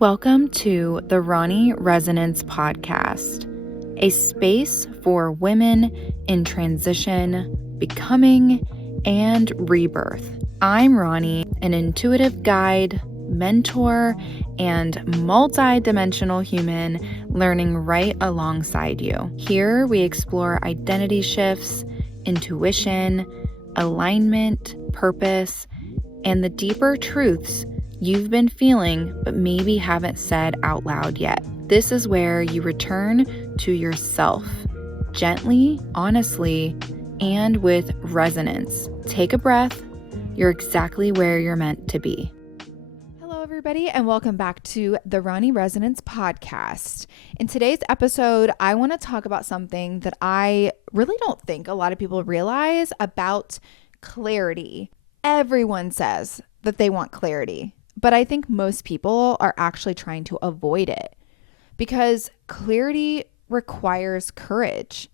Welcome to the Ronni Resonance Podcast, a space for women in transition, becoming, and rebirth. I'm Ronni, an intuitive guide, mentor, and multi-dimensional human learning right alongside you. Here we explore identity shifts, intuition, alignment, purpose, and the deeper truths you've been feeling but maybe haven't said out loud yet. This is where you return to yourself, gently, honestly, and with resonance. Take a breath. You're exactly where you're meant to be. Hello, everybody, and welcome back to the Ronni Resonance Podcast. In today's episode, I want to talk about something that I really don't think a lot of people realize about clarity. Everyone says that they want clarity, but I think most people are actually trying to avoid it because clarity requires courage.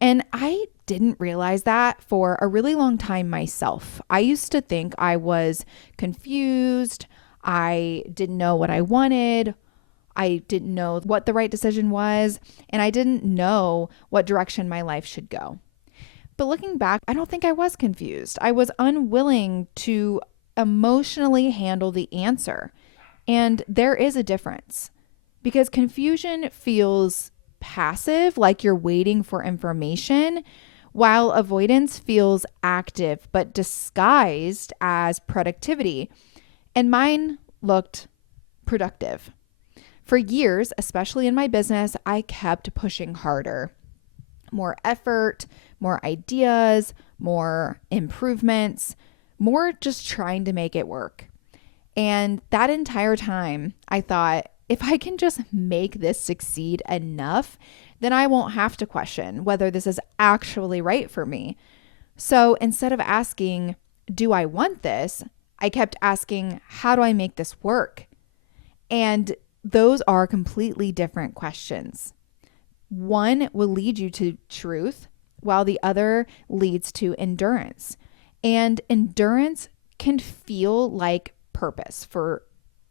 And I didn't realize that for a really long time myself. I used to think I was confused. I didn't know what I wanted. I didn't know what the right decision was. And I didn't know what direction my life should go. But looking back, I don't think I was confused. I was unwilling to emotionally handle the answer. And there is a difference because confusion feels passive, like you're waiting for information, while avoidance feels active but disguised as productivity. And mine looked productive. For years, especially in my business, I kept pushing harder. More effort, more ideas, more improvements, more just trying to make it work. And that entire time, I thought, if I can just make this succeed enough, then I won't have to question whether this is actually right for me. So instead of asking, do I want this? I kept asking, how do I make this work? And those are completely different questions. One will lead you to truth, while the other leads to endurance. And endurance can feel like purpose for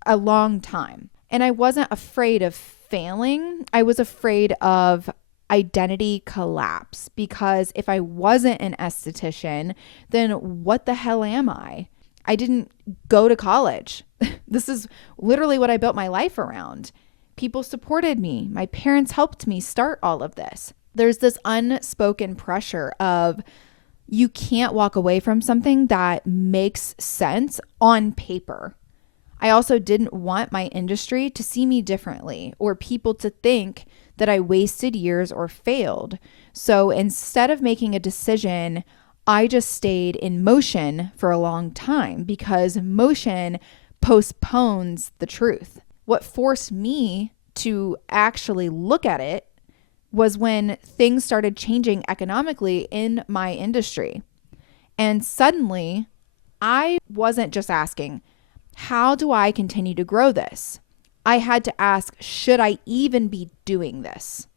a long time. And I wasn't afraid of failing. I was afraid of identity collapse because if I wasn't an esthetician, then what the hell am I? I didn't go to college. This is literally what I built my life around. People supported me. My parents helped me start all of this. There's this unspoken pressure of you can't walk away from something that makes sense on paper. I also didn't want my industry to see me differently or people to think that I wasted years or failed. So instead of making a decision, I just stayed in motion for a long time because motion postpones the truth. What forced me to actually look at it was when things started changing economically in my industry. And suddenly, I wasn't just asking, how do I continue to grow this? I had to ask, should I even be doing this?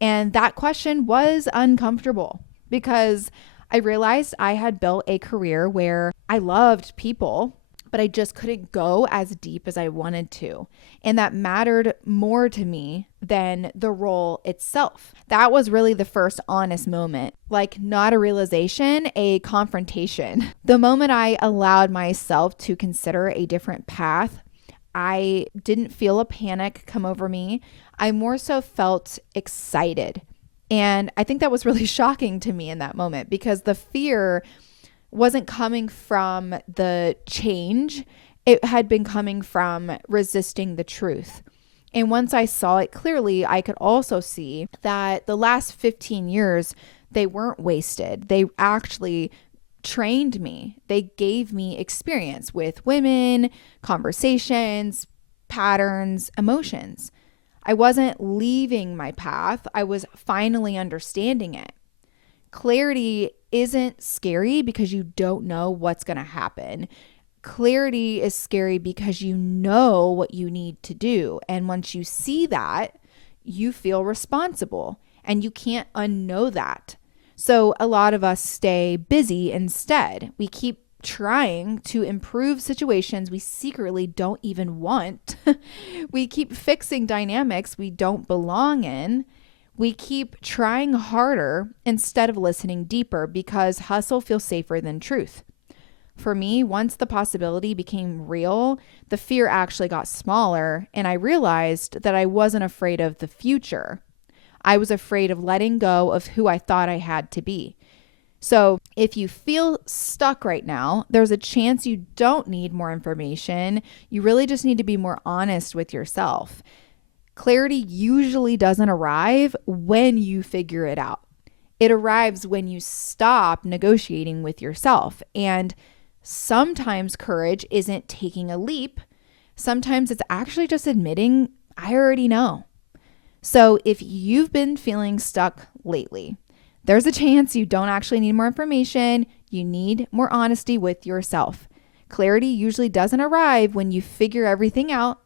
And that question was uncomfortable because I realized I had built a career where I loved people, but I just couldn't go as deep as I wanted to. And that mattered more to me than the role itself. That was really the first honest moment, like not a realization, a confrontation. The moment I allowed myself to consider a different path, I didn't feel a panic come over me. I more so felt excited. And I think that was really shocking to me in that moment because the fear wasn't coming from the change. It had been coming from resisting the truth. And once I saw it clearly, I could also see that the last 15 years, they weren't wasted. They actually trained me. They gave me experience with women, conversations, patterns, emotions. I wasn't leaving my path. I was finally understanding it. Clarity isn't scary because you don't know what's going to happen. Clarity is scary because you know what you need to do. And once you see that, you feel responsible and you can't unknow that. So a lot of us stay busy instead. We keep trying to improve situations we secretly don't even want. We keep fixing dynamics we don't belong in. We keep trying harder instead of listening deeper because hustle feels safer than truth. For me, once the possibility became real, the fear actually got smaller, and I realized that I wasn't afraid of the future. I was afraid of letting go of who I thought I had to be. So if you feel stuck right now, there's a chance you don't need more information. You really just need to be more honest with yourself. Clarity usually doesn't arrive when you figure it out. It arrives when you stop negotiating with yourself. And sometimes courage isn't taking a leap. Sometimes it's actually just admitting, I already know. So if you've been feeling stuck lately, there's a chance you don't actually need more information. You need more honesty with yourself. Clarity usually doesn't arrive when you figure everything out.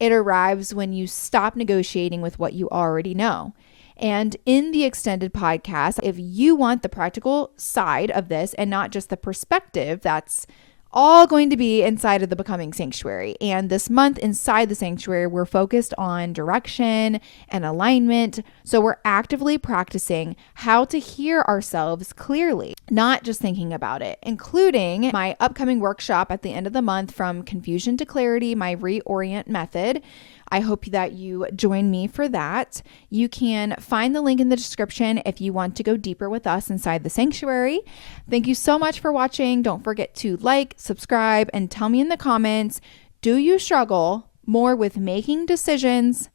It arrives when you stop negotiating with what you already know. And in the extended podcast, if you want the practical side of this and not just the perspective, that's all going to be inside of the Becoming Sanctuary. And this month inside the Sanctuary, we're focused on direction and alignment. So we're actively practicing how to hear ourselves clearly, not just thinking about it, including my upcoming workshop at the end of the month, From Confusion to Clarity, my Reorient Method. I hope that you join me for that. You can find the link in the description if you want to go deeper with us inside the sanctuary. Thank you so much for watching. Don't forget to like, subscribe, and tell me in the comments, do you struggle more with making decisions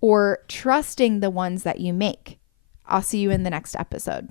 or trusting the ones that you make? I'll see you in the next episode.